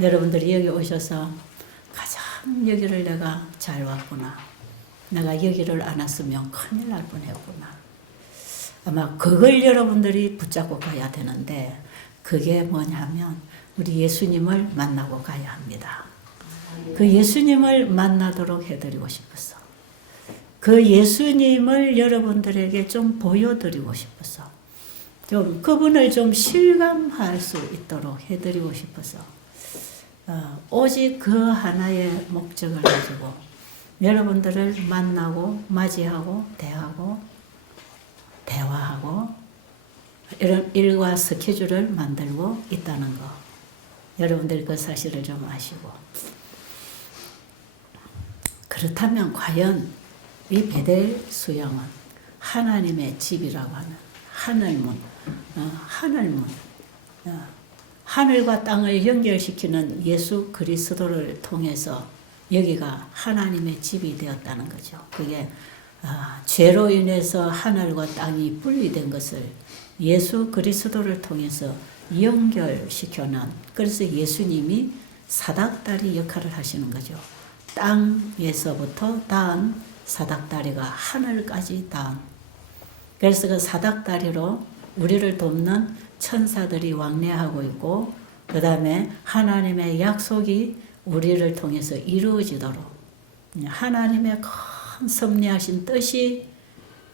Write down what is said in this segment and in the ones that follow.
여러분들이 여기 오셔서 가장 여기를 내가 잘 왔구나. 내가 여기를 안 왔으면 큰일 날 뻔했구나. 아마 그걸 여러분들이 붙잡고 가야 되는데 그게 뭐냐면 우리 예수님을 만나고 가야 합니다. 그 예수님을 만나도록 해드리고 싶어서 그 예수님을 여러분들에게 좀 보여드리고 싶어서 좀 그분을 좀 실감할 수 있도록 해드리고 싶어서 오직 그 하나의 목적을 가지고 여러분들을 만나고 맞이하고 대화하고 이런 일과 스케줄을 만들고 있다는 거 여러분들이 그 사실을 좀 아시고 그렇다면 과연 이 베델 수양은 하나님의 집이라고 하는 하늘문 하늘과 땅을 연결시키는 예수 그리스도를 통해서 여기가 하나님의 집이 되었다는 거죠. 그게 죄로 인해서 하늘과 땅이 분리된 것을 예수 그리스도를 통해서 연결시켜는 그래서 예수님이 사닥다리 역할을 하시는 거죠. 땅에서부터 닿은 사닥다리가 하늘까지 닿은 그래서 그 사닥다리로 우리를 돕는 천사들이 왕래하고 있고 그 다음에 하나님의 약속이 우리를 통해서 이루어지도록 하나님의 큰 섭리하신 뜻이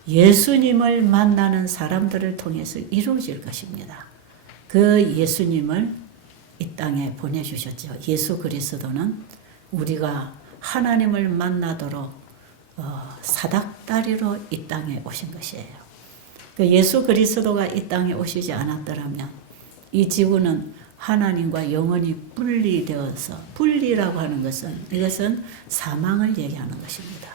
예수님을 만나는 사람들을 통해서 이루어질 것입니다. 그 예수님을 이 땅에 보내주셨죠. 예수 그리스도는 우리가 하나님을 만나도록 사닥다리로 이 땅에 오신 것이에요. 그 예수 그리스도가 이 땅에 오시지 않았더라면 이 지구는 하나님과 영원히 분리되어서 분리라고 하는 것은 이것은 사망을 얘기하는 것입니다.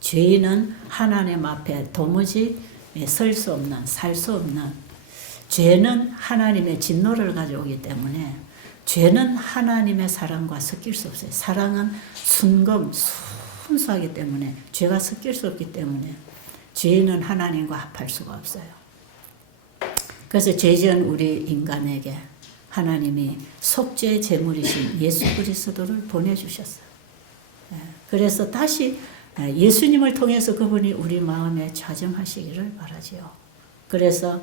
죄인은 하나님 앞에 도무지 설 수 없는 살 수 없는 죄는 하나님의 진노를 가져오기 때문에 죄는 하나님의 사랑과 섞일 수 없어요. 사랑은 순수하기 때문에 죄가 섞일 수 없기 때문에 죄인은 하나님과 합할 수가 없어요. 그래서 죄지은 우리 인간에게 하나님이 속죄 제물이신 예수 그리스도를 보내주셨어요. 그래서 다시 예수님을 통해서 그분이 우리 마음에 좌정하시기를 바라지요. 그래서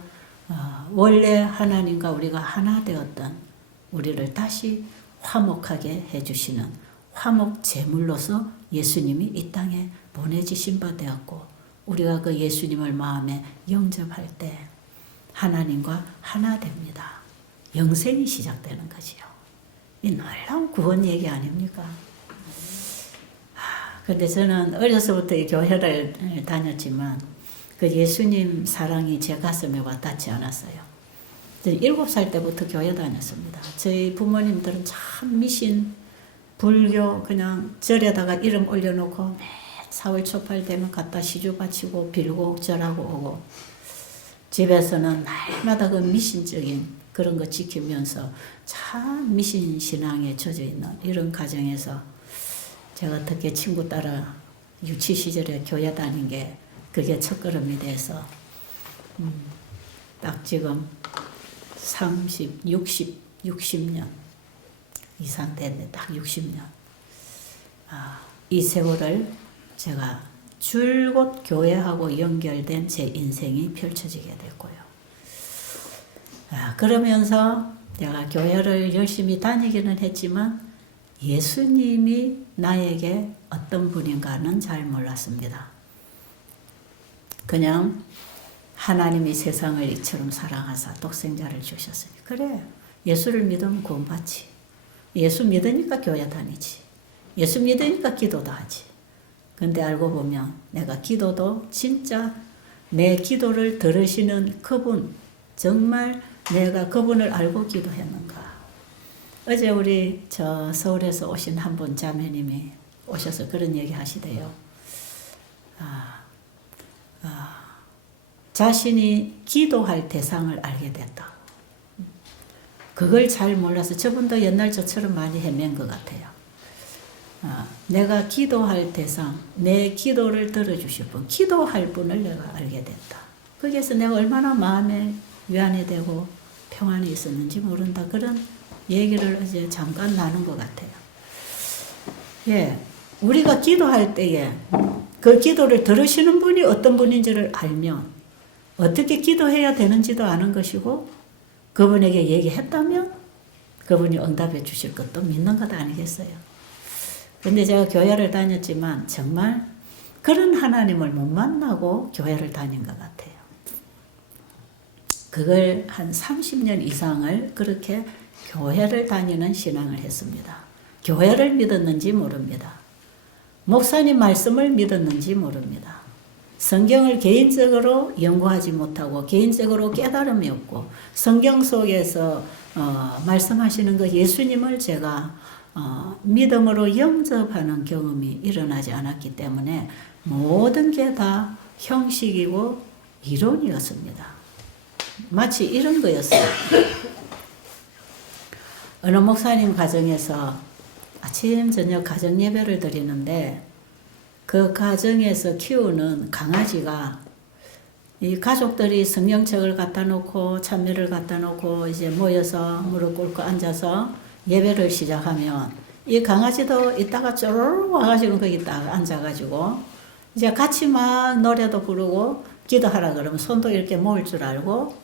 원래 하나님과 우리가 하나 되었던 우리를 다시 화목하게 해주시는 화목 제물로서 예수님이 이 땅에 보내지신 바 되었고 우리가 그 예수님을 마음에 영접할 때 하나님과 하나 됩니다. 영생이 시작되는 거지요. 이 놀라운 구원 얘기 아닙니까? 근데 저는 어려서부터 이 교회를 다녔지만 그 예수님 사랑이 제 가슴에 와닿지 않았어요. 7살 때부터 교회 다녔습니다. 저희 부모님들은 참 미신, 불교 그냥 절에다가 이름 올려놓고 매 4월 초팔 되면 갖다 시주 바치고 빌고 절하고 오고 집에서는 날마다 그 미신적인 그런 거 지키면서 참 미신 신앙에 젖어 있는 이런 가정에서 제가 특히 친구 따라 유치 시절에 교회 다닌 게 그게 첫걸음이 돼서 딱 지금 60년 이상 됐네. 딱 60년. 이 세월을 제가 줄곧 교회하고 연결된 제 인생이 펼쳐지게 됐고요. 그러면서 제가 교회를 열심히 다니기는 했지만 예수님이 나에게 어떤 분인가는 잘 몰랐습니다. 그냥 하나님이 세상을 이처럼 사랑하사 독생자를 주셨으니 그래 예수를 믿으면 구원받지. 예수 믿으니까 교회 다니지. 예수 믿으니까 기도도 하지. 근데 알고 보면 내가 기도도 진짜 내 기도를 들으시는 그분 정말 내가 그분을 알고 기도했는가. 어제 우리 저 서울에서 오신 한 분 자매님이 오셔서 그런 얘기 하시대요. 자신이 기도할 대상을 알게 됐다. 그걸 잘 몰라서 저분도 옛날 저처럼 많이 헤맨 것 같아요. 내가 기도할 대상, 내 기도를 들어주실 분, 기도할 분을 내가 알게 됐다. 거기에서 내가 얼마나 마음에 위안이 되고 평안이 있었는지 모른다. 그런 얘기를 이제 잠깐 나눈 것 같아요. 예, 우리가 기도할 때에 그 기도를 들으시는 분이 어떤 분인지를 알면 어떻게 기도해야 되는지도 아는 것이고 그분에게 얘기했다면 그분이 응답해 주실 것도 믿는 것 아니겠어요. 근데 제가 교회를 다녔지만 정말 그런 하나님을 못 만나고 교회를 다닌 것 같아요. 그걸 한 30년 이상을 그렇게 교회를 다니는 신앙을 했습니다. 교회를 믿었는지 모릅니다. 목사님 말씀을 믿었는지 모릅니다. 성경을 개인적으로 연구하지 못하고 개인적으로 깨달음이 없고 성경 속에서 말씀하시는 그 예수님을 제가 믿음으로 영접하는 경험이 일어나지 않았기 때문에 모든 게 다 형식이고 이론이었습니다. 마치 이런 거였어요. 어느 목사님 가정에서 아침 저녁 가정 예배를 드리는데 그 가정에서 키우는 강아지가 이 가족들이 성경책을 갖다 놓고 찬미를 갖다 놓고 이제 모여서 무릎 꿇고 앉아서 예배를 시작하면 이 강아지도 이따가 쪼르르 와가지고 거기 딱 앉아가지고 이제 같이 막 노래도 부르고 기도하라 그러면 손도 이렇게 모을 줄 알고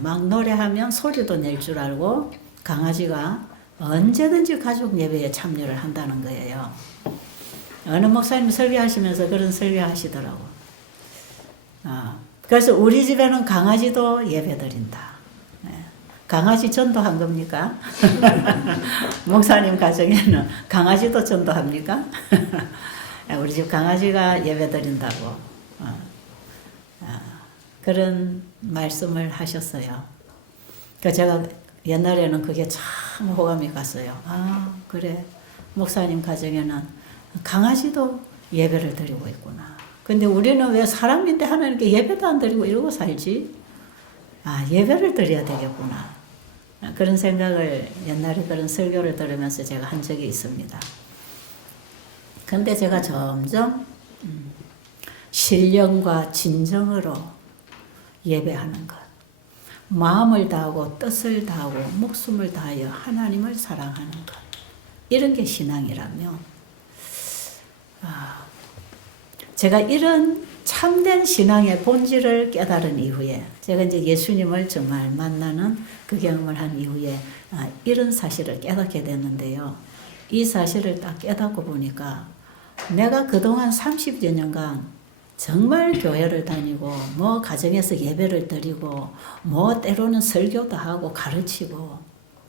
막 노래하면 소리도 낼 줄 알고 강아지가 언제든지 가족 예배에 참여를 한다는 거예요. 어느 목사님 설교하시면서 그런 설교하시더라고. 그래서 우리 집에는 강아지도 예배 드린다. 강아지 전도한 겁니까? 목사님 가정에는 강아지도 전도합니까? 우리 집 강아지가 예배 드린다고. 그런 말씀을 하셨어요. 그 제가 옛날에는 그게 참 호감이 갔어요. 아, 그래. 목사님 가정에는 강아지도 예배를 드리고 있구나. 근데 우리는 왜 사람인데 하나님께 예배도 안 드리고 이러고 살지? 아, 예배를 드려야 되겠구나. 그런 생각을 옛날에 그런 설교를 들으면서 제가 한 적이 있습니다. 근데 제가 점점 신령과 진정으로 예배하는 것, 마음을 다하고 뜻을 다하고 목숨을 다하여 하나님을 사랑하는 것, 이런 게 신앙이라면 제가 이런 참된 신앙의 본질을 깨달은 이후에 제가 이제 예수님을 정말 만나는 그 경험을 한 이후에 이런 사실을 깨닫게 됐는데요. 이 사실을 딱 깨닫고 보니까 내가 그동안 30여 년간 정말 교회를 다니고 뭐 가정에서 예배를 드리고 뭐 때로는 설교도 하고 가르치고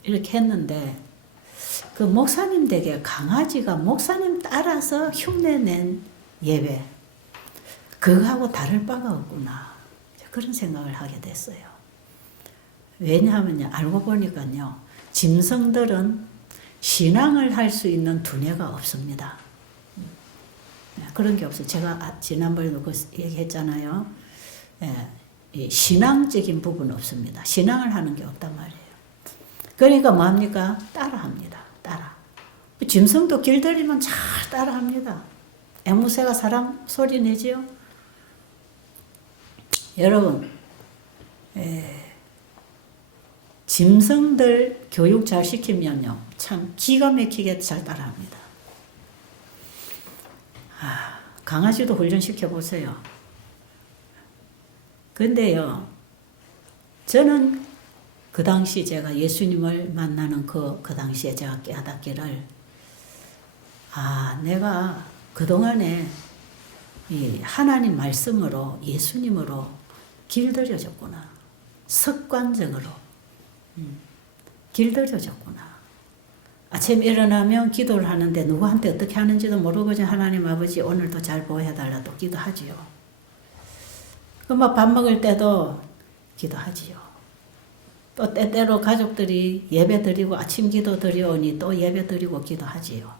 이렇게 했는데 그 목사님 댁에 강아지가 목사님 따라서 흉내낸 예배, 그거하고 다를 바가 없구나, 그런 생각을 하게 됐어요. 왜냐하면요, 알고 보니까요, 짐승들은 신앙을 할 수 있는 두뇌가 없습니다. 그런 게 없어요. 제가 지난번에도 그 얘기했잖아요. 이 신앙적인 부분은 없습니다. 신앙을 하는 게 없단 말이에요. 그러니까 뭐합니까? 따라합니다. 따라. 짐승도 길들이면 잘 따라합니다. 앵무새가 사람 소리 내지요? 여러분, 짐승들 교육 잘 시키면요, 참 기가 막히게 잘 따라합니다. 강아지도 훈련시켜 보세요. 근데요, 저는 그 당시 제가 예수님을 만나는 그 당시에 제가 깨닫기를, 내가 그동안에 이 하나님 말씀으로 예수님으로 길들여졌구나. 습관적으로 길들여졌구나. 아침에 일어나면 기도를 하는데 누구한테 어떻게 하는지도 모르고 그냥 하나님 아버지 오늘도 잘 보호해달라 또 기도하지요. 밥 먹을 때도 기도하지요. 또 때때로 가족들이 예배 드리고 아침 기도 드려오니 또 예배 드리고 기도하지요.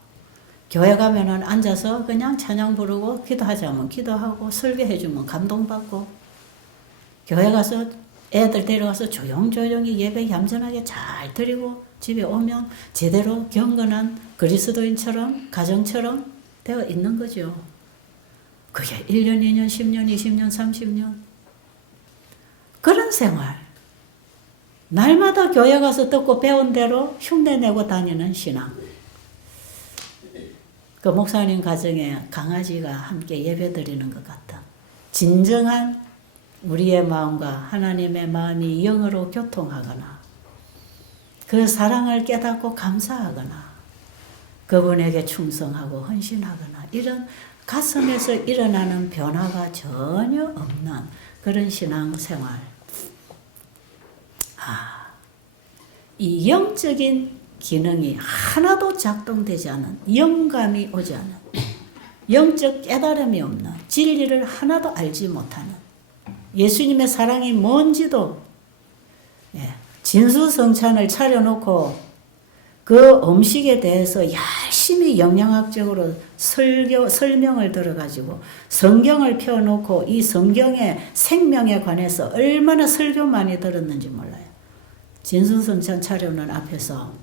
교회 가면은 앉아서 그냥 찬양 부르고 기도하자면 기도하고 설교해주면 감동받고, 교회 가서 애들 데려가서 조용조용히 예배 얌전하게 잘 드리고 집에 오면 제대로 경건한 그리스도인처럼 가정처럼 되어 있는 거죠. 그게 1년, 2년, 10년, 20년, 30년 그런 생활. 날마다 교회 가서 듣고 배운 대로 흉내내고 다니는 신앙. 그 목사님 가정에 강아지가 함께 예배드리는 것 같다. 진정한 우리의 마음과 하나님의 마음이 영으로 교통하거나 그 사랑을 깨닫고 감사하거나 그분에게 충성하고 헌신하거나 이런 가슴에서 일어나는 변화가 전혀 없는 그런 신앙생활. 이 영적인 기능이 하나도 작동되지 않은, 영감이 오지 않은, 영적 깨달음이 없는, 진리를 하나도 알지 못하는, 예수님의 사랑이 뭔지도 진수성찬을 차려놓고 그 음식에 대해서 열심히 영양학적으로 설명을 들어가지고 성경을 펴놓고 이 성경의 생명에 관해서 얼마나 설교 많이 들었는지 몰라요. 진수성찬 차려놓은 앞에서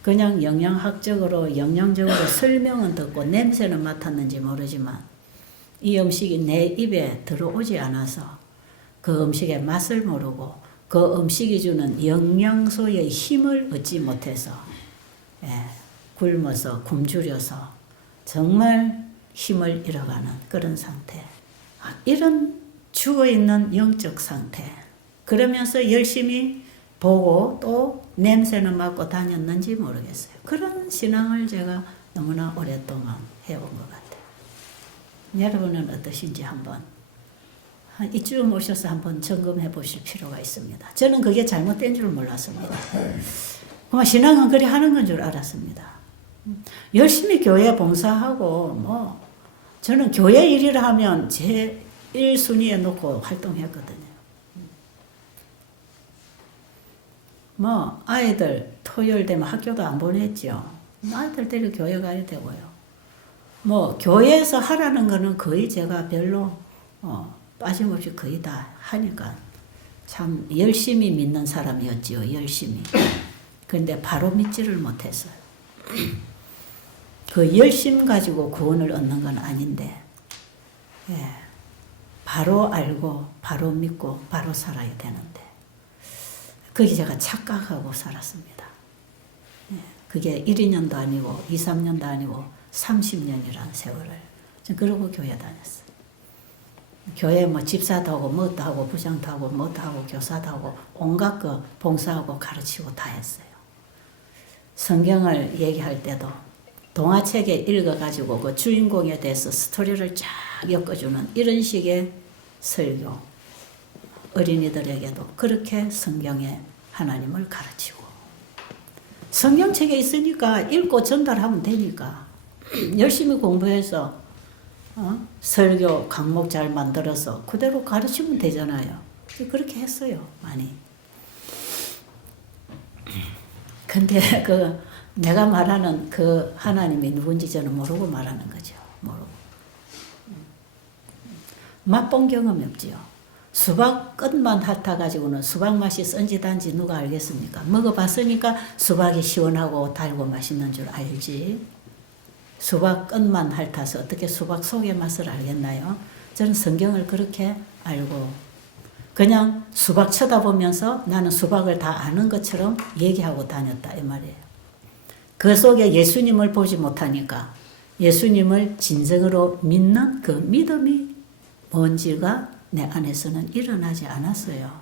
그냥 영양학적으로 영양적으로 설명은 듣고 냄새는 맡았는지 모르지만 이 음식이 내 입에 들어오지 않아서 그 음식의 맛을 모르고 그 음식이 주는 영양소의 힘을 얻지 못해서 굶어서 굶주려서 정말 힘을 잃어가는 그런 상태. 이런 죽어있는 영적 상태. 그러면서 열심히 보고 또 냄새는 맡고 다녔는지 모르겠어요. 그런 신앙을 제가 너무나 오랫동안 해온 것 같아요. 여러분은 어떠신지 한번 이쯤 오셔서 한번 점검해 보실 필요가 있습니다. 저는 그게 잘못된 줄 몰랐습니다. 그만 신앙은 그리 하는 건 줄 알았습니다. 열심히 교회 봉사하고 저는 교회 일이라 하면 제 1순위에 놓고 활동했거든요. 아이들 토요일 되면 학교도 안 보냈죠. 아이들 데리고 교회 가야 되고요. 교회에서 하라는 거는 거의 제가 별로 빠짐없이 거의 다 하니까 참 열심히 믿는 사람이었지요. 열심히. 그런데 바로 믿지를 못했어요. 그 열심 가지고 구원을 얻는 건 아닌데 바로 알고 바로 믿고 바로 살아야 되는데 그게 제가 착각하고 살았습니다. 그게 1, 2년도 아니고 2, 3년도 아니고 30년이라는 세월을 그러고 교회 다녔어요. 교회 집사도 하고 뭐도 하고 부장도 하고 뭐도 하고 교사도 하고 온갖 거 봉사하고 가르치고 다 했어요. 성경을 얘기할 때도 동화책에 읽어가지고 그 주인공에 대해서 스토리를 쫙 엮어주는 이런 식의 설교. 어린이들에게도 그렇게 성경에 하나님을 가르치고 성경책에 있으니까 읽고 전달하면 되니까 열심히 공부해서 설교 강목 잘 만들어서 그대로 가르치면 되잖아요. 그렇게 했어요. 많이. 근데 내가 말하는 그 하나님이 누군지 저는 모르고 말하는 거죠. 모르고. 맛본 경험이 없지요. 수박 끝만 핥아가지고는 수박 맛이 썬지 단지 누가 알겠습니까? 먹어봤으니까 수박이 시원하고 달고 맛있는 줄 알지. 수박 끝만 핥아서 어떻게 수박 속의 맛을 알겠나요? 저는 성경을 그렇게 알고 그냥 수박 쳐다보면서 나는 수박을 다 아는 것처럼 얘기하고 다녔다 이 말이에요. 그 속에 예수님을 보지 못하니까 예수님을 진정으로 믿는 그 믿음이 뭔지가 내 안에서는 일어나지 않았어요.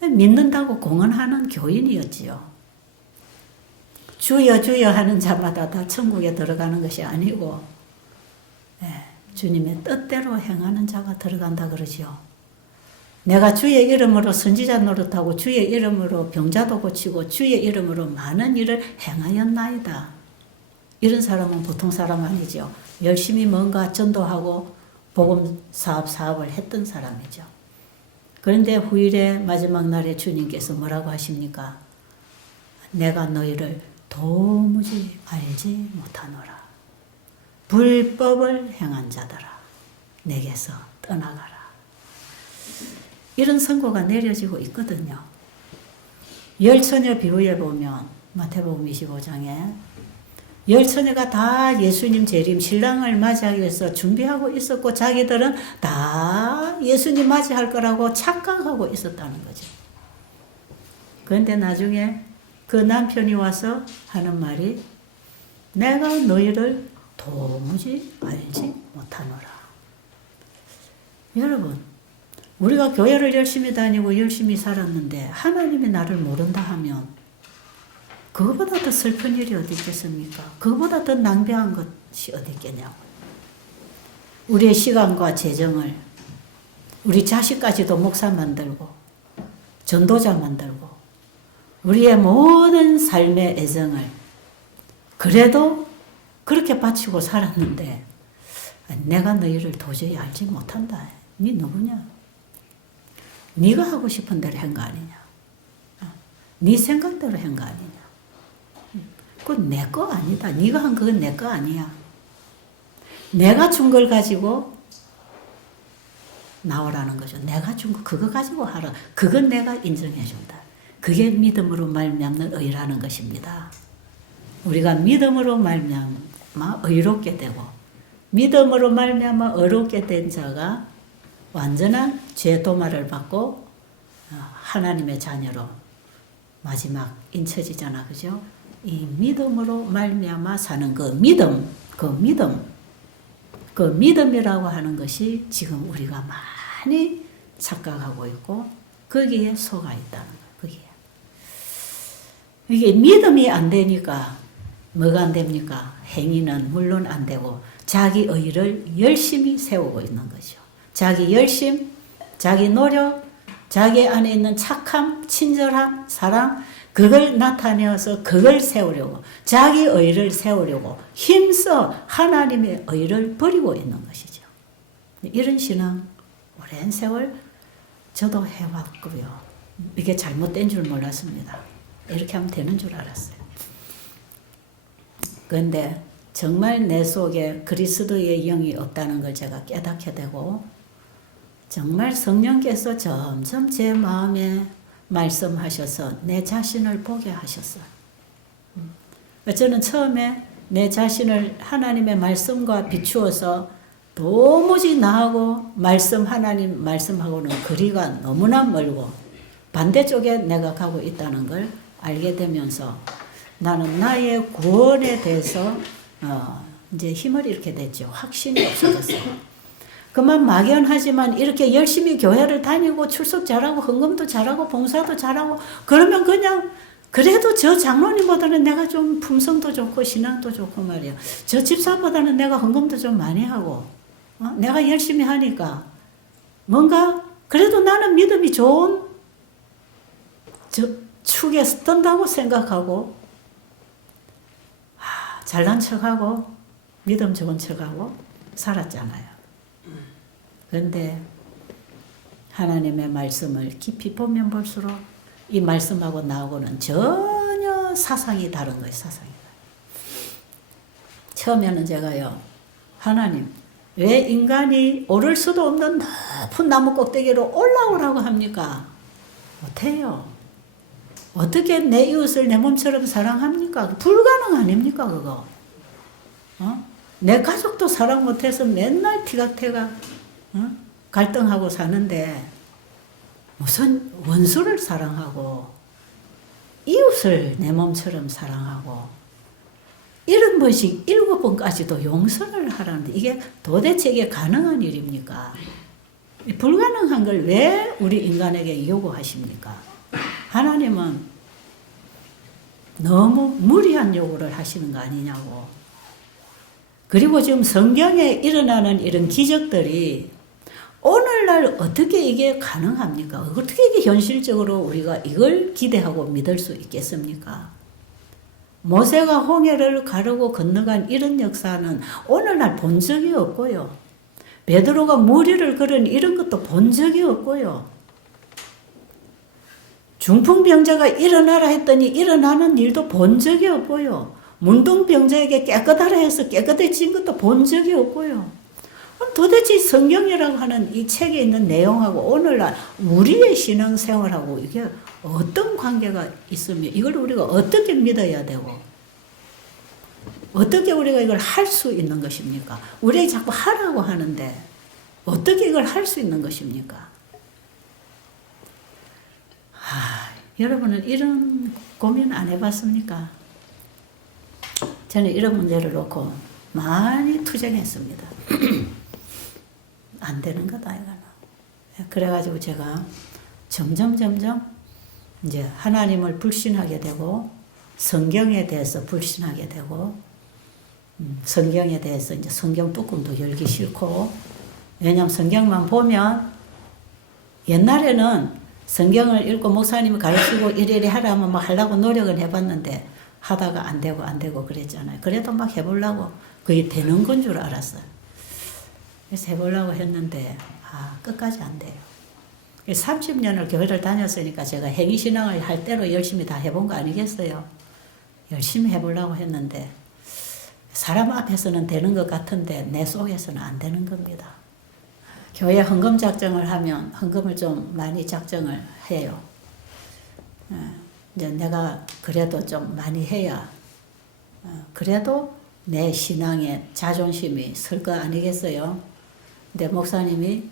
믿는다고 공언하는 교인이었지요. 주여 주여 하는 자마다 다 천국에 들어가는 것이 아니고 주님의 뜻대로 행하는 자가 들어간다 그러죠. 내가 주의 이름으로 선지자 노릇하고 주의 이름으로 병자도 고치고 주의 이름으로 많은 일을 행하였나이다. 이런 사람은 보통 사람 아니죠. 열심히 뭔가 전도하고 복음 사업을 했던 사람이죠. 그런데 후일의 마지막 날에 주님께서 뭐라고 하십니까? 내가 너희를 도무지 알지 못하노라. 불법을 행한 자들아 내게서 떠나가라. 이런 선고가 내려지고 있거든요. 열처녀 비유에 보면 마태복음 25장에 열처녀가 다 예수님 재림 신랑을 맞이하기 위해서 준비하고 있었고 자기들은 다 예수님 맞이할 거라고 착각하고 있었다는 거죠. 그런데 나중에 그 남편이 와서 하는 말이 내가 너희를 도무지 알지 못하노라. 여러분, 우리가 교회를 열심히 다니고 열심히 살았는데 하나님이 나를 모른다 하면 그거보다 더 슬픈 일이 어디 있겠습니까? 그거보다 더 낭비한 것이 어디 있겠냐고. 우리의 시간과 재정을 우리 자식까지도 목사 만들고 전도자 만들고 우리의 모든 삶의 애정을 그래도 그렇게 바치고 살았는데 내가 너희를 도저히 알지 못한다. 니 누구냐? 네가 하고 싶은 대로 한 거 아니냐? 네 생각대로 한 거 아니냐? 그건 내 거 아니다. 네가 한 그건 내 거 아니야. 내가 준 걸 가지고 나오라는 거죠. 내가 준 거 그거 가지고 하라. 그건 내가 인정해 준다. 그게 믿음으로 말미암는 의라는 것입니다. 우리가 믿음으로 말미암아 의롭게 되고 믿음으로 말미암아 의롭게 된 자가 완전한 죄 도말을 받고 하나님의 자녀로 마지막 인쳐지잖아, 그죠? 이 믿음으로 말미암아 사는 그 믿음이라고 하는 것이 지금 우리가 많이 착각하고 있고 거기에 속아 있다는 거예요. 거기에. 이게 믿음이 안 되니까 뭐가 안 됩니까? 행위는 물론 안 되고 자기 의를 열심히 세우고 있는 거죠. 자기 열심, 자기 노력, 자기 안에 있는 착함, 친절함, 사랑 그걸 나타내어서 그걸 세우려고 자기 의를 세우려고 힘써 하나님의 의를 버리고 있는 것이죠. 이런 신앙 오랜 세월 저도 해왔고요. 이게 잘못된 줄 몰랐습니다. 이렇게 하면 되는 줄 알았어요. 그런데 정말 내 속에 그리스도의 영이 없다는 걸 제가 깨닫게 되고 정말 성령께서 점점 제 마음에 말씀하셔서 내 자신을 보게 하셨어요. 저는 처음에 내 자신을 하나님의 말씀과 비추어서 도무지 나하고 하나님 말씀하고는 거리가 너무나 멀고 반대쪽에 내가 가고 있다는 걸 알게 되면서 나는 나의 구원에 대해서 이제 힘을 잃게 됐죠. 확신이 없어졌어요. 그만 막연하지만 이렇게 열심히 교회를 다니고 출석 잘하고 헌금도 잘하고 봉사도 잘하고 그러면 그냥 그래도 저 장로님보다는 내가 좀 품성도 좋고 신앙도 좋고 말이야. 저 집사보다는 내가 헌금도 좀 많이 하고 내가 열심히 하니까 뭔가 그래도 나는 믿음이 좋은 축에 뜬다고 생각하고 잘난 척하고 믿음 좋은 척하고 살았잖아요. 그런데 하나님의 말씀을 깊이 보면 볼수록 이 말씀하고 나하고는 전혀 사상이 다른 거예요. 사상이. 처음에는 제가요. 하나님 왜 인간이 오를 수도 없는 높은 나무 꼭대기로 올라오라고 합니까? 못해요. 어떻게 내 이웃을 내 몸처럼 사랑합니까? 불가능 아닙니까 그거? 내 가족도 사랑 못해서 맨날 티각태각 갈등하고 사는데 무슨 원수를 사랑하고 이웃을 내 몸처럼 사랑하고 70번씩 7번까지도 용서를 하라는데 이게 도대체 이게 가능한 일입니까? 불가능한 걸 왜 우리 인간에게 요구하십니까? 하나님은 너무 무리한 요구를 하시는 거 아니냐고. 그리고 지금 성경에 일어나는 이런 기적들이 오늘날 어떻게 이게 가능합니까? 어떻게 이게 현실적으로 우리가 이걸 기대하고 믿을 수 있겠습니까? 모세가 홍해를 가르고 건너간 이런 역사는 오늘날 본 적이 없고요. 베드로가 무리를 걸은 이런 것도 본 적이 없고요. 중풍병자가 일어나라 했더니 일어나는 일도 본 적이 없고요. 문둥병자에게 깨끗하라 해서 깨끗해진 것도 본 적이 없고요. 도대체 성경이라고 하는 이 책에 있는 내용하고 오늘날 우리의 신앙생활하고 이게 어떤 관계가 있으며 이걸 우리가 어떻게 믿어야 되고 어떻게 우리가 이걸 할 수 있는 것입니까? 우리가 자꾸 하라고 하는데 어떻게 이걸 할 수 있는 것입니까? 여러분은 이런 고민 안 해봤습니까? 저는 이런 문제를 놓고 많이 투쟁했습니다. 안 되는 거다, 이거는. 그래가지고 제가 점점 이제 하나님을 불신하게 되고, 성경에 대해서 불신하게 되고, 성경에 대해서 이제 성경 뚜껑도 열기 싫고, 왜냐면 성경만 보면, 옛날에는 성경을 읽고 목사님이 가르치고 이래리 하라면 막 하려고 노력을 해봤는데, 하다가 안 되고 그랬잖아요. 그래도 막 해보려고, 그게 되는 건 줄 알았어요. 그래서 해보려고 했는데, 끝까지 안 돼요. 30년을 교회를 다녔으니까 제가 행위신앙을 할 대로 열심히 다 해본 거 아니겠어요? 열심히 해보려고 했는데, 사람 앞에서는 되는 것 같은데 내 속에서는 안 되는 겁니다. 교회 헌금 작정을 하면 헌금을 좀 많이 작정을 해요. 이제 내가 그래도 좀 많이 해야 그래도 내 신앙에 자존심이 설 거 아니겠어요? 근데 목사님이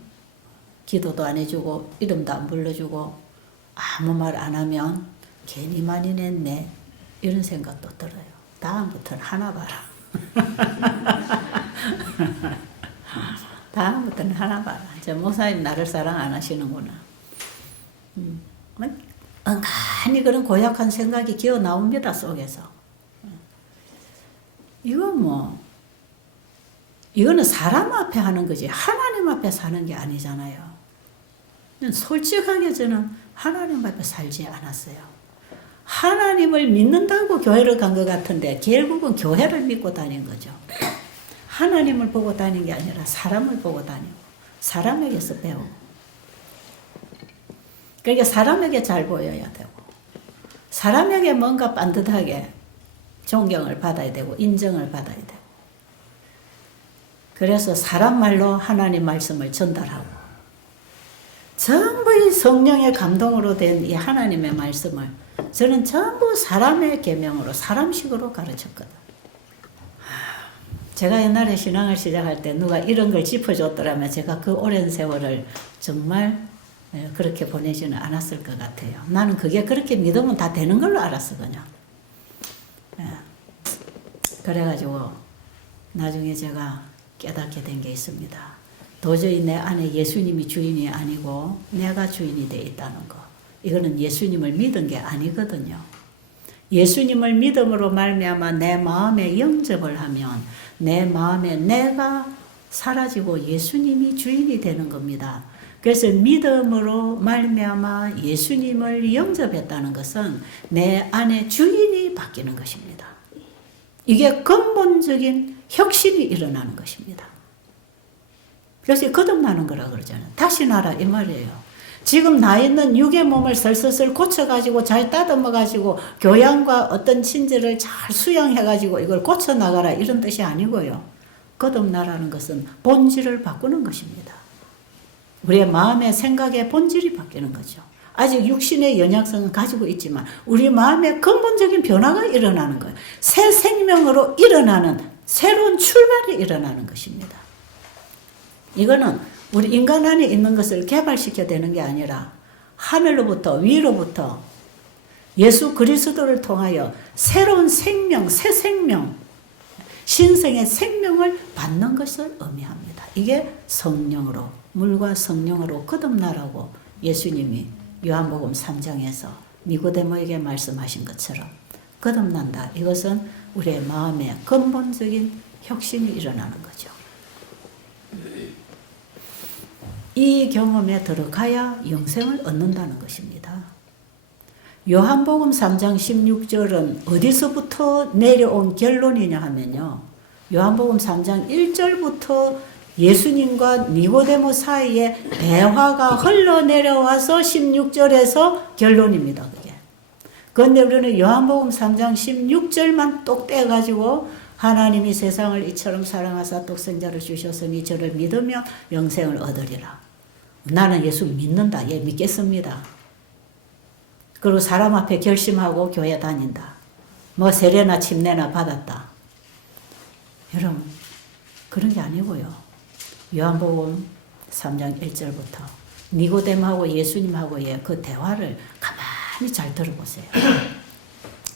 기도도 안 해주고 이름도 안 불러주고 아무 말 안 하면 괜히 많이 냈네 이런 생각도 들어요. 다음부터는 하나 봐라. 다음부터는 하나 봐라. 저 목사님 나를 사랑 안 하시는구나. 은근히 그런 고약한 생각이 기어 나옵니다, 속에서. 이거는 사람 앞에 하는 거지 하나님 앞에 사는 게 아니잖아요. 솔직하게 저는 하나님 앞에 살지 않았어요. 하나님을 믿는다고 교회를 간 것 같은데 결국은 교회를 믿고 다닌 거죠. 하나님을 보고 다닌 게 아니라 사람을 보고 다니고 사람에게서 배우고, 그러니까 사람에게 잘 보여야 되고 사람에게 뭔가 반듯하게 존경을 받아야 되고 인정을 받아야 되고, 그래서 사람 말로 하나님 말씀을 전달하고 전부 이 성령의 감동으로 된 이 하나님의 말씀을 저는 전부 사람의 계명으로 사람식으로 가르쳤거든. 제가 옛날에 신앙을 시작할 때 누가 이런 걸 짚어줬더라면 제가 그 오랜 세월을 정말 그렇게 보내지는 않았을 것 같아요. 나는 그게 그렇게 믿으면 다 되는 걸로 알았거든요. 그래가지고 나중에 제가 깨닫게 된 게 있습니다. 도저히 내 안에 예수님이 주인이 아니고 내가 주인이 되어 있다는 거. 이거는 예수님을 믿은 게 아니거든요. 예수님을 믿음으로 말미암아 내 마음에 영접을 하면 내 마음에 내가 사라지고 예수님이 주인이 되는 겁니다. 그래서 믿음으로 말미암아 예수님을 영접했다는 것은 내 안에 주인이 바뀌는 것입니다. 이게 근본적인 혁신이 일어나는 것입니다. 그래서 거듭나는 거라 그러잖아요. 다시 나라 이 말이에요. 지금 나 있는 육의 몸을 슬슬 고쳐가지고 잘 따듬어가지고 교양과 어떤 친절을 잘 수양해가지고 이걸 고쳐나가라 이런 뜻이 아니고요. 거듭나라는 것은 본질을 바꾸는 것입니다. 우리의 마음의 생각의 본질이 바뀌는 거죠. 아직 육신의 연약성은 가지고 있지만 우리 마음의 근본적인 변화가 일어나는 거예요. 새 생명으로 일어나는 새로운 출발이 일어나는 것입니다. 이거는 우리 인간 안에 있는 것을 개발시켜야 되는 게 아니라 하늘로부터 위로부터 예수 그리스도를 통하여 새로운 생명, 새 생명, 신성의 생명을 받는 것을 의미합니다. 이게 성령으로, 물과 성령으로 거듭나라고 예수님이 요한복음 3장에서 니고데모에게 말씀하신 것처럼 거듭난다. 이것은 우리의 마음의 근본적인 혁신이 일어나는 거죠. 이 경험에 들어가야 영생을 얻는다는 것입니다. 요한복음 3장 16절은 어디서부터 내려온 결론이냐 하면요. 요한복음 3장 1절부터 예수님과 니고데모 사이에 대화가 흘러내려와서 16절에서 결론입니다. 그게. 그런데 우리는 요한복음 3장 16절만 똑 떼가지고 하나님이 세상을 이처럼 사랑하사 독생자를 주셨으니 저를 믿으며 영생을 얻으리라. 나는 예수 믿는다. 예, 믿겠습니다. 그리고 사람 앞에 결심하고 교회 다닌다. 뭐 세례나 침례나 받았다. 여러분 그런 게 아니고요. 요한복음 3장 1절부터 니고데모하고 예수님하고의 그 대화를 가만히 가만히 잘 들어보세요.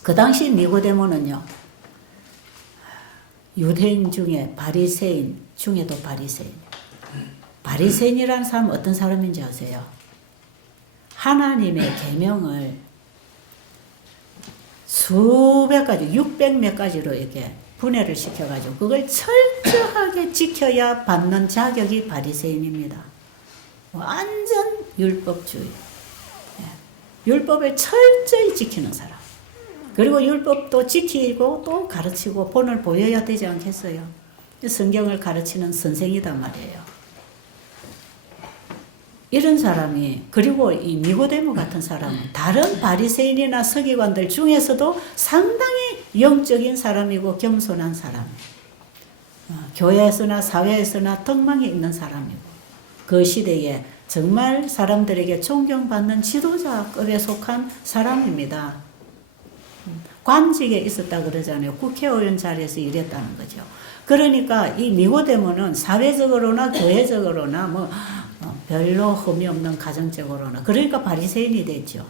그 당시 니고데모는요, 유대인 중에 바리새인 중에도 바리새인. 바리새인이라는 사람은 어떤 사람인지 아세요? 하나님의 계명을 수백 가지, 600 몇 가지로 이렇게 분해를 시켜가지고 그걸 철저하게 지켜야 받는 자격이 바리새인입니다. 완전 율법주의. 율법을 철저히 지키는 사람. 그리고 율법도 지키고 또 가르치고 본을 보여야 되지 않겠어요? 성경을 가르치는 선생이단 말이에요. 이런 사람이, 그리고 이 니고데모 같은 사람은 다른 바리새인이나 서기관들 중에서도 상당히 영적인 사람이고 겸손한 사람이에요. 교회에서나 사회에서나 덕망이 있는 사람이고 그 시대에 정말 사람들에게 존경받는 지도자급에 속한 사람입니다. 관직에 있었다 그러잖아요. 국회의원 자리에서 일했다는 거죠. 그러니까 이 니고데모는 사회적으로나 교회적으로나 별로 흠이 없는 가정적으로나 그러니까 바리새인이 됐죠.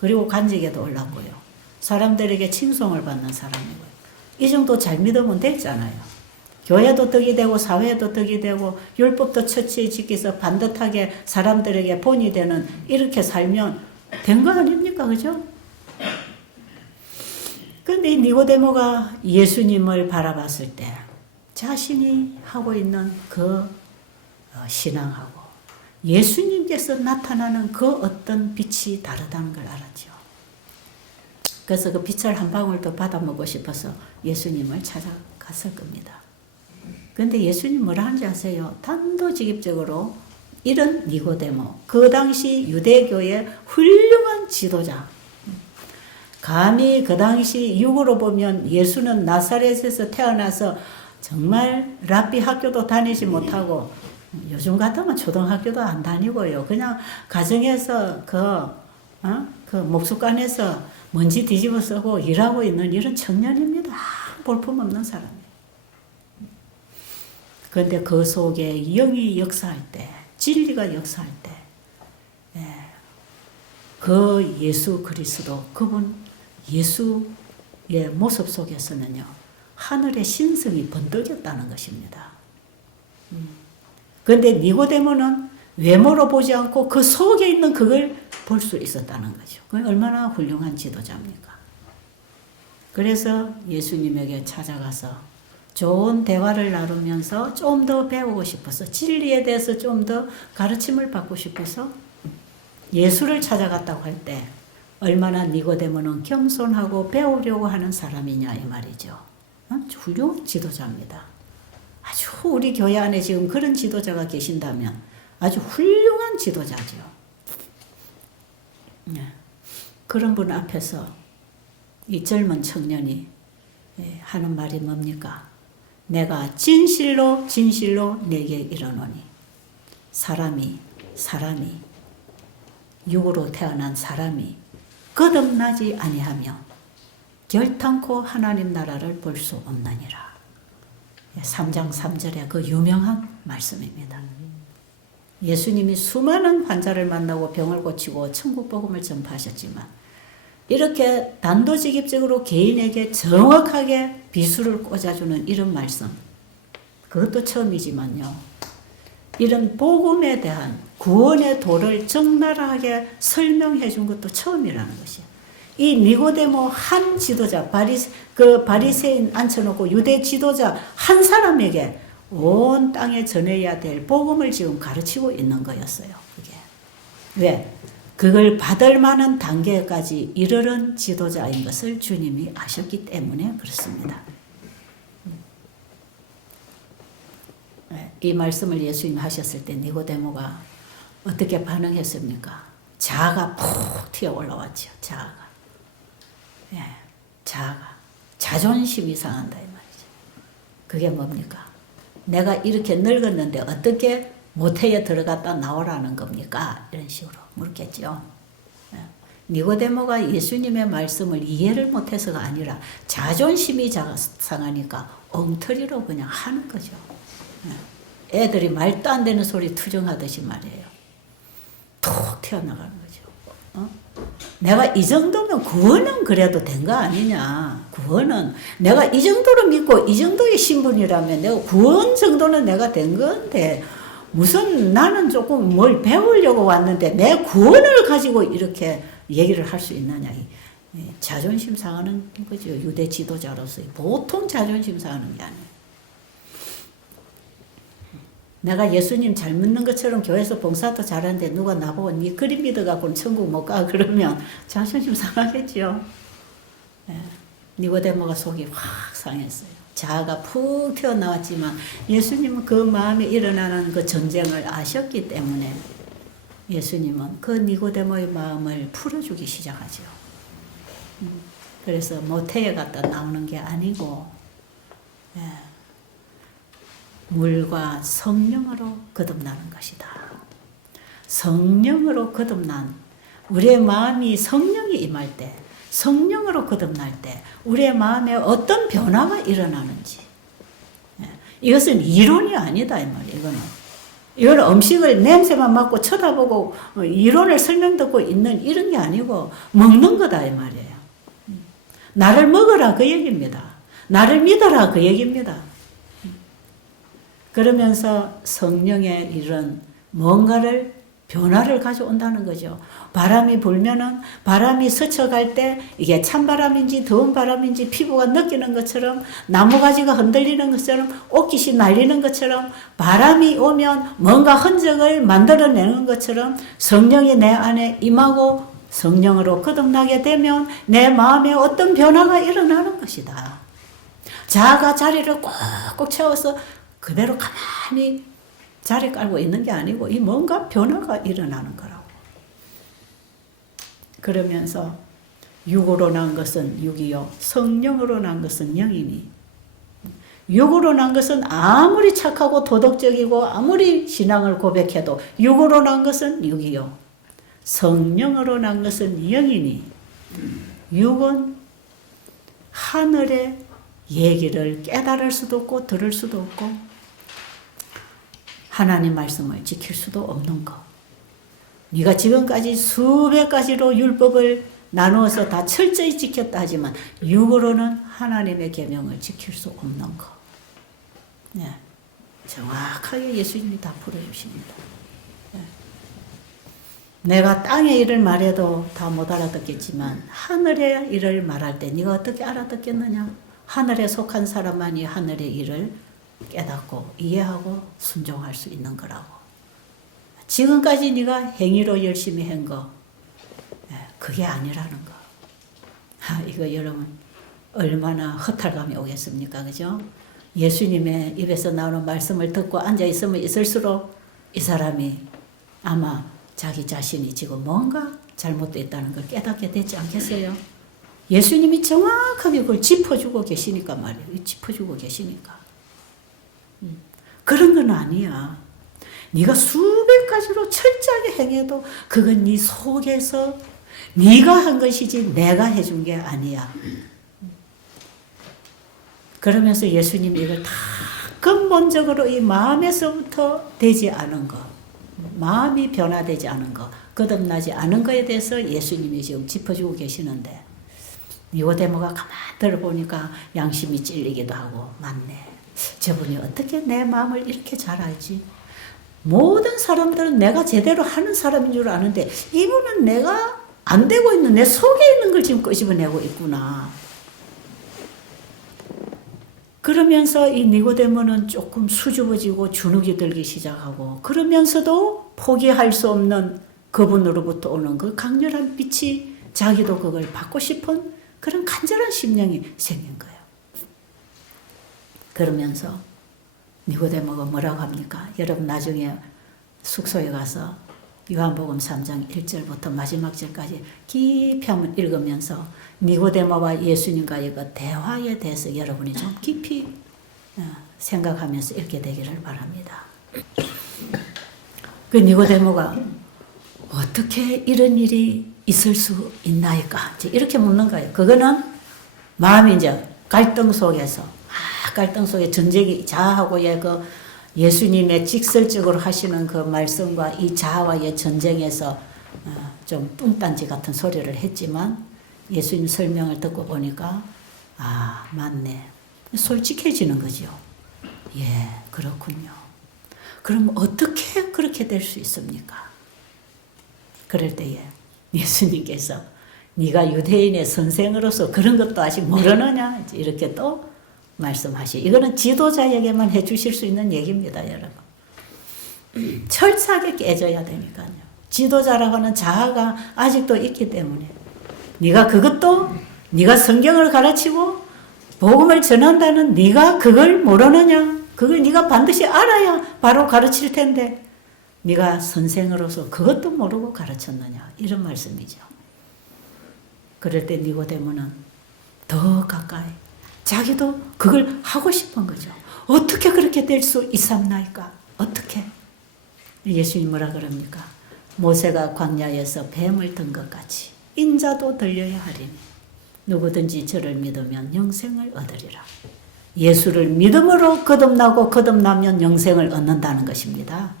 그리고 관직에도 올랐고요. 사람들에게 칭송을 받는 사람이고요. 이 정도 잘 믿으면 됐잖아요. 교회도 덕이 되고 사회도 덕이 되고 율법도 처치에 지켜서 반듯하게 사람들에게 본이 되는 이렇게 살면 된 거 아닙니까? 그죠? 근데 니고데모가 예수님을 바라봤을 때 자신이 하고 있는 그 신앙하고 예수님께서 나타나는 그 어떤 빛이 다르다는 걸 알았죠. 그래서 그 빛을 한 방울 더 받아먹고 싶어서 예수님을 찾아갔을 겁니다. 근데 예수님 뭐라 하는지 아세요? 단도직입적으로 이런 니고데모, 그 당시 유대교의 훌륭한 지도자, 감히 그 당시 육으로 보면 예수는 나사렛에서 태어나서 정말 랍비 학교도 다니지 못하고 요즘 같으면 초등학교도 안 다니고요. 그냥 가정에서 그 목숫간에서 먼지 뒤집어 쓰고 일하고 있는 이런 청년입니다. 볼품없는 사람이에요. 그런데 그 속에 영이 역사할 때, 진리가 역사할 때, 그 예수 그리스도, 그분 예수의 모습 속에서는요, 하늘의 신성이 번뜩였다는 것입니다. 그런데 니고데모는 외모로 보지 않고 그 속에 있는 그걸 볼 수 있었다는 거죠. 그게 얼마나 훌륭한 지도자입니까? 그래서 예수님에게 찾아가서 좋은 대화를 나누면서 좀 더 배우고 싶어서 진리에 대해서 좀 더 가르침을 받고 싶어서 예수를 찾아갔다고 할 때 얼마나 니고데모는 겸손하고 배우려고 하는 사람이냐 이 말이죠. 훌륭한 지도자입니다. 아주 우리 교회 안에 지금 그런 지도자가 계신다면 아주 훌륭한 지도자죠. 그런 분 앞에서 이 젊은 청년이 하는 말이 뭡니까? 내가 진실로 진실로 내게 이르노니 사람이 육으로 태어난 사람이 거듭나지 아니하며 결탄코 하나님 나라를 볼 수 없느니라. 3장 3절의 그 유명한 말씀입니다. 예수님이 수많은 환자를 만나고 병을 고치고 천국 복음을 전파하셨지만 이렇게 단도직입적으로 개인에게 정확하게 비수를 꽂아주는 이런 말씀, 그것도 처음이지만요, 이런 복음에 대한 구원의 도를 적나라하게 설명해 준 것도 처음이라는 것이에요. 이 니고데모 한 지도자, 바리새인 앉혀놓고 유대 지도자 한 사람에게 온 땅에 전해야 될 복음을 지금 가르치고 있는 거였어요. 그게. 왜? 그걸 받을 만한 단계까지 이르는 지도자인 것을 주님이 아셨기 때문에 그렇습니다. 이 말씀을 예수님 하셨을 때 니고데모가 어떻게 반응했습니까? 자아가 푹 튀어 올라왔죠. 자아가. 자아가. 자존심이 상한다 이 말이죠. 그게 뭡니까? 내가 이렇게 늙었는데 어떻게 모태에 들어갔다 나오라는 겁니까? 이런 식으로 물겠죠. 니고데모가 예수님의 말씀을 이해를 못해서가 아니라 자존심이 상하니까 엉터리로 그냥 하는 거죠. 애들이 말도 안 되는 소리 투정하듯이 말이에요. 툭 튀어나가는 거죠. 내가 이 정도면 구원은 그래도 된 거 아니냐. 구원은 내가 이 정도로 믿고 이 정도의 신분이라면 내가 구원 정도는 내가 된 건데 무슨 나는 조금 뭘 배우려고 왔는데 내 구원을 가지고 이렇게 얘기를 할 수 있느냐. 자존심 상하는 거죠. 유대 지도자로서 보통 자존심 상하는 게 아니에요. 내가 예수님 잘 믿는 것처럼 교회에서 봉사도 잘하는데 누가 나보고 니 그림 믿어갖고는 천국 못 가 그러면 자존심 상하겠죠. 니고데모가 속이 확 상했어요. 자아가 푹 튀어나왔지만 예수님은 그 마음에 일어나는 그 전쟁을 아셨기 때문에 예수님은 그 니고데모의 마음을 풀어주기 시작하죠. 그래서 모태에 갖다 나오는 게 아니고 물과 성령으로 거듭나는 것이다. 성령으로 거듭난 우리의 마음이 성령이 임할 때 성령으로 거듭날 때 우리의 마음에 어떤 변화가 일어나는지 이것은 이론이 아니다 이 말이에요. 이거는 음식을 냄새만 맡고 쳐다보고 이론을 설명 듣고 있는 이런 게 아니고 먹는 거다 이 말이에요. 나를 먹어라 그 얘기입니다. 나를 믿어라 그 얘기입니다. 그러면서 성령의 이런 뭔가를 변화를 가져온다는 거죠. 바람이 불면은 바람이 스쳐갈 때 이게 찬바람인지 더운 바람인지 피부가 느끼는 것처럼 나무가지가 흔들리는 것처럼 옷깃이 날리는 것처럼 바람이 오면 뭔가 흔적을 만들어내는 것처럼 성령이 내 안에 임하고 성령으로 거듭나게 되면 내 마음에 어떤 변화가 일어나는 것이다. 자아가 자리를 꽉꽉 채워서 그대로 가만히 자리 깔고 있는 게 아니고 이 뭔가 변화가 일어나는 거라고. 그러면서 육으로 난 것은 육이요 성령으로 난 것은 영이니 육으로 난 것은 아무리 착하고 도덕적이고 아무리 신앙을 고백해도 육으로 난 것은 육이요 성령으로 난 것은 영이니 육은 하늘의 얘기를 깨달을 수도 없고 들을 수도 없고 하나님 말씀을 지킬 수도 없는 것. 네가 지금까지 수백 가지로 율법을 나누어서 다 철저히 지켰다 하지만 육으로는 하나님의 계명을 지킬 수 없는 것. 네. 정확하게 예수님이 다 풀어주십니다. 네. 내가 땅의 일을 말해도 다 못 알아듣겠지만 하늘의 일을 말할 때 네가 어떻게 알아듣겠느냐? 하늘에 속한 사람만이 하늘의 일을 깨닫고 이해하고 순종할 수 있는 거라고. 지금까지 네가 행위로 열심히 한 거 그게 아니라는 거. 이거 여러분 얼마나 허탈감이 오겠습니까? 그죠? 예수님의 입에서 나오는 말씀을 듣고 앉아있으면 있을수록 이 사람이 아마 자기 자신이 지금 뭔가 잘못되어 있다는 걸 깨닫게 되지 않겠어요? 예수님이 정확하게 그걸 짚어주고 계시니까 말이에요. 짚어주고 계시니까. 그런 건 아니야. 네가 수백 가지로 철저하게 행해도 그건 네 속에서 네가 한 것이지 내가 해준 게 아니야. 그러면서 예수님이 이걸 다 근본적으로 이 마음에서부터 되지 않은 거, 마음이 변화되지 않은 거, 거듭나지 않은 거에 대해서 예수님이 지금 짚어주고 계시는데 니고데모가 가만 들어보니까 양심이 찔리기도 하고 맞네. 저분이 어떻게 내 마음을 이렇게 잘 알지? 모든 사람들은 내가 제대로 하는 사람인 줄 아는데 이분은 내가 안 되고 있는 내 속에 있는 걸 지금 끄집어내고 있구나. 그러면서 이 니고데모는 조금 수줍어지고 주눅이 들기 시작하고 그러면서도 포기할 수 없는 그분으로부터 오는 그 강렬한 빛이 자기도 그걸 받고 싶은 그런 간절한 심령이 생긴 거예요. 그러면서 니고데모가 뭐라고 합니까? 여러분 나중에 숙소에 가서 요한복음 3장 1절부터 마지막 절까지 깊이 한번 읽으면서 니고데모와 예수님과의 그 대화에 대해서 여러분이 좀 깊이 생각하면서 읽게 되기를 바랍니다. 그 니고데모가 어떻게 이런 일이 있을 수 있나이까? 이렇게 묻는 거예요. 그거는 마음이 이제 갈등 속에서 갈등 속에 전쟁이 자아하고의 그 예수님의 직설적으로 하시는 그 말씀과 이 자아와의 전쟁에서 좀 뚱딴지 같은 소리를 했지만 예수님 설명을 듣고 보니까 아, 맞네. 솔직해지는 거죠. 예, 그렇군요. 그럼 어떻게 그렇게 될 수 있습니까? 그럴 때에 예수님께서 네가 유대인의 선생으로서 그런 것도 아직 모르느냐? 이렇게 또 이거는 지도자에게만 해주실 수 있는 얘기입니다, 여러분. 철저하게 깨져야 되니까요. 지도자라고 하는 자아가 아직도 있기 때문에 네가 성경을 가르치고 복음을 전한다는 네가 그걸 모르느냐? 그걸 네가 반드시 알아야 바로 가르칠 텐데 네가 선생으로서 그것도 모르고 가르쳤느냐? 이런 말씀이죠. 그럴 때 니고데모는 더 가까이 자기도 그걸 하고 싶은 거죠. 어떻게 그렇게 될 수 있었나이까? 어떻게? 예수님 뭐라 그럽니까? 모세가 광야에서 뱀을 든 것 같이 인자도 들려야 하리니 누구든지 저를 믿으면 영생을 얻으리라. 예수를 믿음으로 거듭나고 거듭나면 영생을 얻는다는 것입니다.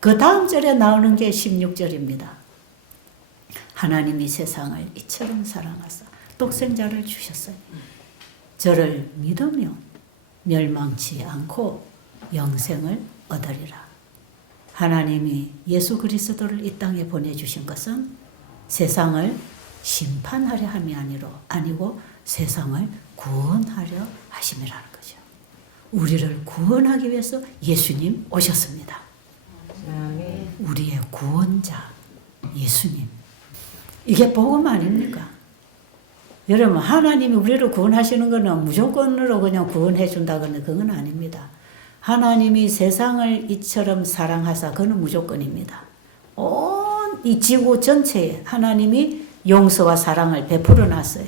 그 다음 절에 나오는 게 16절입니다. 하나님이 세상을 이처럼 사랑하사 독생자를 주셨으니 저를 믿으면 멸망치 않고 영생을 얻으리라. 하나님이 예수 그리스도를 이 땅에 보내주신 것은 세상을 심판하려 함이 아니고 세상을 구원하려 하심이라는 거죠. 우리를 구원하기 위해서 예수님 오셨습니다. 우리의 구원자 예수님. 이게 복음 아닙니까? 여러분, 하나님이 우리를 구원하시는 것은 무조건으로 그냥 구원해 준다거나 그건 아닙니다. 하나님이 세상을 이처럼 사랑하사 그건 무조건입니다. 온 이 지구 전체에 하나님이 용서와 사랑을 베풀어 놨어요.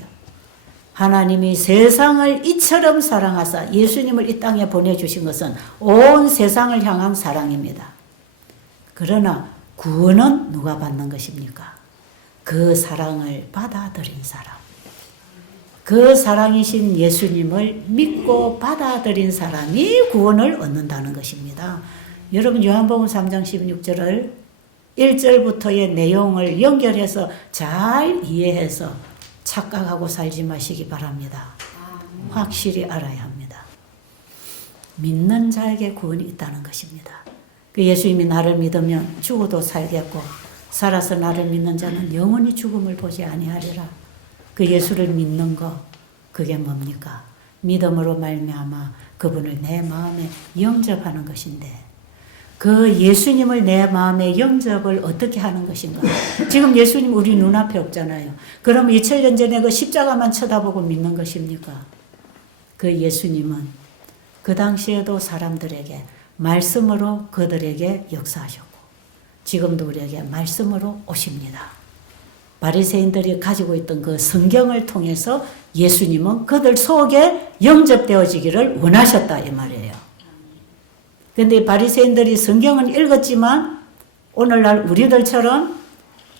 하나님이 세상을 이처럼 사랑하사 예수님을 이 땅에 보내주신 것은 온 세상을 향한 사랑입니다. 그러나 구원은 누가 받는 것입니까? 그 사랑을 받아들인 사람. 그 사랑이신 예수님을 믿고 받아들인 사람이 구원을 얻는다는 것입니다. 여러분 요한복음 3장 16절을 1절부터의 내용을 연결해서 잘 이해해서 착각하고 살지 마시기 바랍니다. 확실히 알아야 합니다. 믿는 자에게 구원이 있다는 것입니다. 그 예수님이 나를 믿으면 죽어도 살겠고 살아서 나를 믿는 자는 영원히 죽음을 보지 아니하리라. 그 예수를 믿는 거 그게 뭡니까? 믿음으로 말미암아 그분을 내 마음에 영접하는 것인데 그 예수님을 내 마음에 영접을 어떻게 하는 것인가? 지금 예수님 우리 눈앞에 없잖아요. 그럼 2000년 전에 그 십자가만 쳐다보고 믿는 것입니까? 그 예수님은 그 당시에도 사람들에게 말씀으로 그들에게 역사하셨고 지금도 우리에게 말씀으로 오십니다. 바리새인들이 가지고 있던 그 성경을 통해서 예수님은 그들 속에 영접되어지기를 원하셨다 이 말이에요. 그런데 바리새인들이 성경은 읽었지만 오늘날 우리들처럼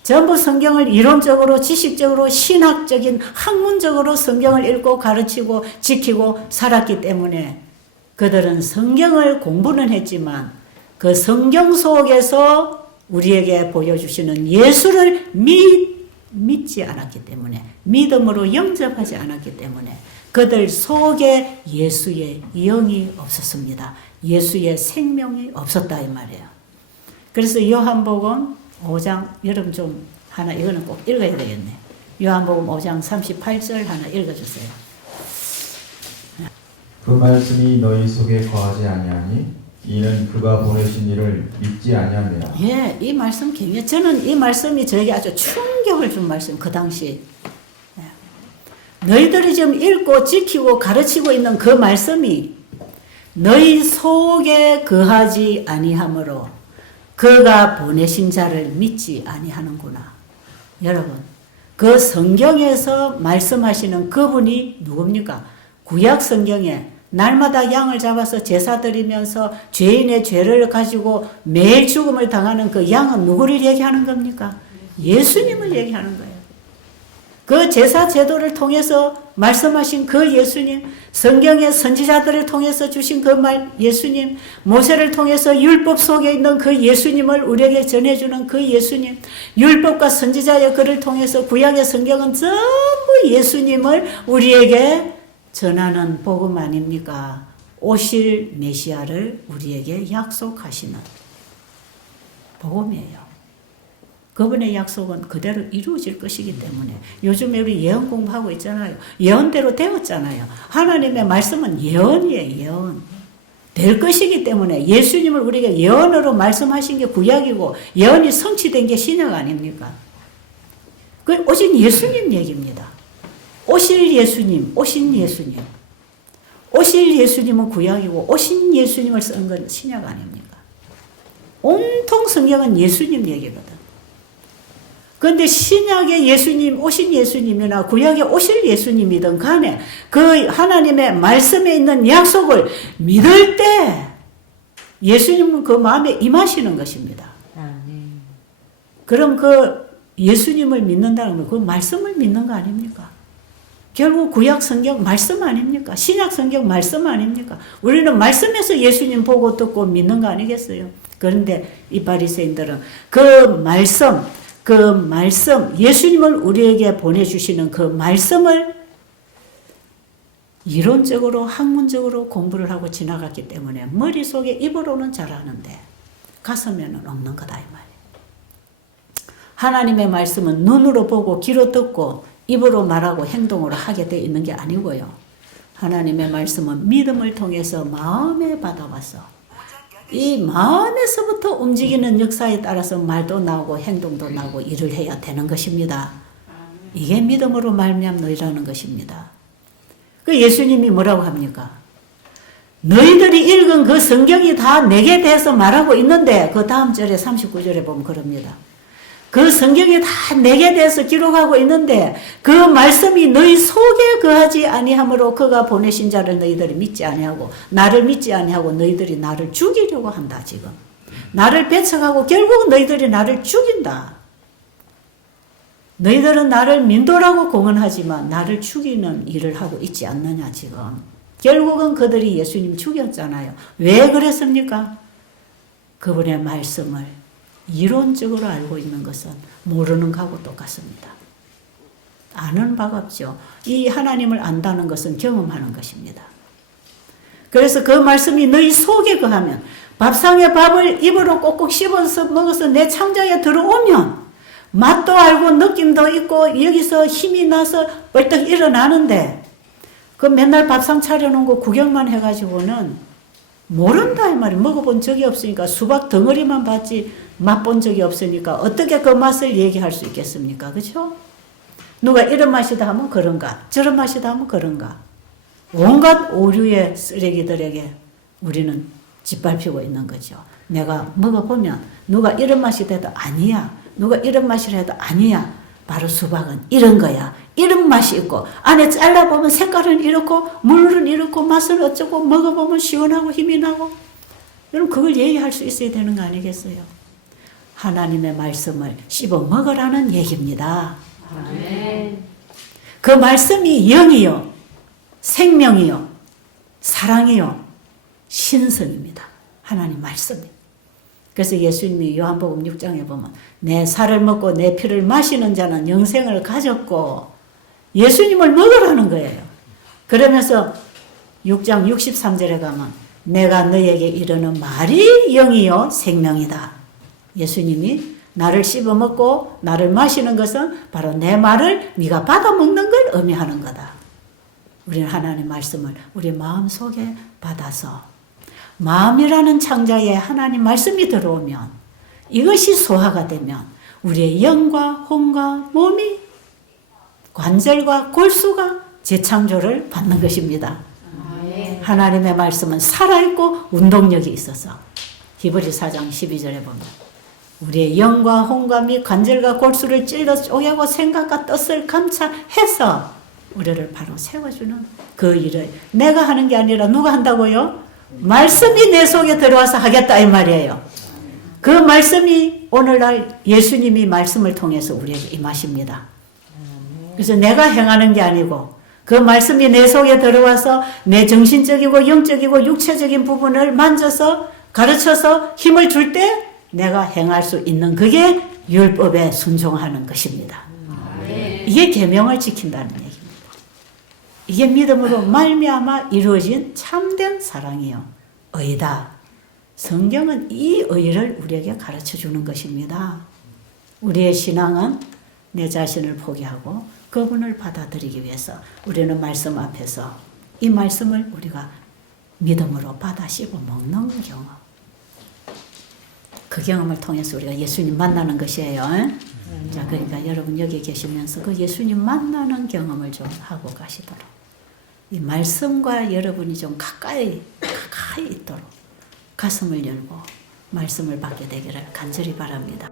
전부 성경을 이론적으로 지식적으로 신학적인 학문적으로 성경을 읽고 가르치고 지키고 살았기 때문에 그들은 성경을 공부는 했지만 그 성경 속에서 우리에게 보여주시는 예수를 믿지 않았기 때문에 믿음으로 영접하지 않았기 때문에 그들 속에 예수의 영이 없었습니다. 예수의 생명이 없었다 이 말이에요. 그래서 요한복음 5장 여러분 좀 하나 이거는 꼭 읽어야 되겠네. 요한복음 5장 38절 하나 읽어주세요. 그 말씀이 너희 속에 거하지 아니하니 이는 그가 보내신 이를 믿지 아니함이라. 예, 이 말씀 굉장히 저는 이 말씀이 저에게 아주 충격을 준 말씀 그 당시. 너희들이 지금 읽고 지키고 가르치고 있는 그 말씀이 너희 속에 거하지 아니하므로 그가 보내신 자를 믿지 아니하는구나. 여러분, 그 성경에서 말씀하시는 그분이 누굽니까? 구약 성경에 날마다 양을 잡아서 제사 드리면서 죄인의 죄를 가지고 매일 죽음을 당하는 그 양은 누구를 얘기하는 겁니까? 예수님을 얘기하는 거예요. 그 제사 제도를 통해서 말씀하신 그 예수님, 성경의 선지자들을 통해서 주신 그 말 예수님, 모세를 통해서 율법 속에 있는 그 예수님을 우리에게 전해주는 그 예수님, 율법과 선지자의 글을 통해서 구약의 성경은 전부 예수님을 우리에게 전하는 복음 아닙니까? 오실 메시아를 우리에게 약속하시는 복음이에요. 그분의 약속은 그대로 이루어질 것이기 때문에 요즘에 우리 예언 공부하고 있잖아요. 예언대로 되었잖아요. 하나님의 말씀은 예언이에요. 예언. 될 것이기 때문에 예수님을 우리에게 예언으로 말씀하신 게 구약이고 예언이 성취된 게 신약 아닙니까? 그 오직 예수님 얘기입니다. 오실 예수님, 오신 예수님. 오실 예수님은 구약이고 오신 예수님을 쓴 건 신약 아닙니까? 온통 성경은 예수님 얘기거든. 그런데 신약의 예수님, 오신 예수님이나 구약에 오실 예수님이든 간에 그 하나님의 말씀에 있는 약속을 믿을 때 예수님은 그 마음에 임하시는 것입니다. 그럼 그 예수님을 믿는다는 건 그 말씀을 믿는 거 아닙니까? 결국 구약 성경 말씀 아닙니까? 신약 성경 말씀 아닙니까? 우리는 말씀에서 예수님 보고 듣고 믿는 거 아니겠어요? 그런데 이 바리새인들은 그 말씀, 예수님을 우리에게 보내주시는 그 말씀을 이론적으로, 학문적으로 공부를 하고 지나갔기 때문에 머릿속에 입으로는 잘하는데 가슴에는 없는 거다 이 말이에요. 하나님의 말씀은 눈으로 보고 귀로 듣고 입으로 말하고 행동으로 하게 돼 있는 게 아니고요. 하나님의 말씀은 믿음을 통해서 마음에 받아와서 이 마음에서부터 움직이는 역사에 따라서 말도 나오고 행동도 나오고 일을 해야 되는 것입니다. 이게 믿음으로 말미암 너희라는 것입니다. 그 예수님이 뭐라고 합니까? 너희들이 읽은 그 성경이 다 내게 대해서 말하고 있는데 그 다음 절에 39절에 보면 그럽니다. 그 성경이 다 내게 대해서 기록하고 있는데 그 말씀이 너희 속에 거하지 아니하므로 그가 보내신 자를 너희들이 믿지 아니하고 나를 믿지 아니하고 너희들이 나를 죽이려고 한다 지금. 나를 배척하고 결국 너희들이 나를 죽인다. 너희들은 나를 민도라고 공언하지만 나를 죽이는 일을 하고 있지 않느냐 지금. 결국은 그들이 예수님 죽였잖아요. 왜 그랬습니까? 그분의 말씀을 이론적으로 알고 있는 것은 모르는 거하고 똑같습니다. 아는 바가 없죠. 이 하나님을 안다는 것은 경험하는 것입니다. 그래서 그 말씀이 너희 속에 거하면 밥상에 밥을 입으로 꼭꼭 씹어서 먹어서 내 창자에 들어오면 맛도 알고 느낌도 있고 여기서 힘이 나서 벌떡 일어나는데 그 맨날 밥상 차려놓은 거 구경만 해가지고는 모른다 이 말이에요. 먹어본 적이 없으니까 수박 덩어리만 봤지 맛본 적이 없으니까 어떻게 그 맛을 얘기할 수 있겠습니까? 그렇죠? 누가 이런 맛이다 하면 그런가 저런 맛이다 하면 그런가 온갖 오류의 쓰레기들에게 우리는 짓밟히고 있는 거죠. 내가 먹어보면 누가 이런 맛이 돼도 아니야. 누가 이런 맛이라 해도 아니야. 바로 수박은 이런 거야. 이런 맛이 있고 안에 잘라보면 색깔은 이렇고 물은 이렇고 맛은 어쩌고 먹어보면 시원하고 힘이 나고 여러분 그걸 얘기할 수 있어야 되는 거 아니겠어요? 하나님의 말씀을 씹어 먹으라는 얘기입니다. 아멘. 그 말씀이 영이요 생명이요 사랑이요 신성입니다. 하나님 말씀이. 그래서 예수님이 요한복음 6장에 보면 내 살을 먹고 내 피를 마시는 자는 영생을 가졌고 예수님을 먹으라는 거예요. 그러면서 6장 63절에 가면 내가 너에게 이르는 말이 영이요 생명이다. 예수님이 나를 씹어먹고 나를 마시는 것은 바로 내 말을 네가 받아먹는 걸 의미하는 거다. 우리는 하나님의 말씀을 우리 마음속에 받아서 마음이라는 창자에 하나님 말씀이 들어오면 이것이 소화가 되면 우리의 영과 혼과 몸이 관절과 골수가 재창조를 받는 것입니다. 하나님의 말씀은 살아있고 운동력이 있어서 히브리 4장 12절에 보면 우리의 영과 혼과 및 관절과 골수를 찔러 쪼개고 생각과 뜻을 감찰해서 우리를 바로 세워주는 그 일을 내가 하는 게 아니라 누가 한다고요? 말씀이 내 속에 들어와서 하겠다 이 말이에요. 그 말씀이 오늘날 예수님이 말씀을 통해서 우리에게 임하십니다. 그래서 내가 행하는 게 아니고 그 말씀이 내 속에 들어와서 내 정신적이고 영적이고 육체적인 부분을 만져서 가르쳐서 힘을 줄 때 내가 행할 수 있는 그게 율법에 순종하는 것입니다. 이게 계명을 지킨다는 얘기입니다. 이게 믿음으로 말미암아 이루어진 참된 사랑이요 의다. 성경은 이 의를 우리에게 가르쳐 주는 것입니다. 우리의 신앙은 내 자신을 포기하고 그분을 받아들이기 위해서 우리는 말씀 앞에서 이 말씀을 우리가 믿음으로 받아 씹어 먹는 경험. 그 경험을 통해서 우리가 예수님 만나는 것이에요. 자, 그러니까 여러분 여기 계시면서 그 예수님 만나는 경험을 좀 하고 가시도록 이 말씀과 여러분이 좀 가까이 있도록 가슴을 열고 말씀을 받게 되기를 간절히 바랍니다.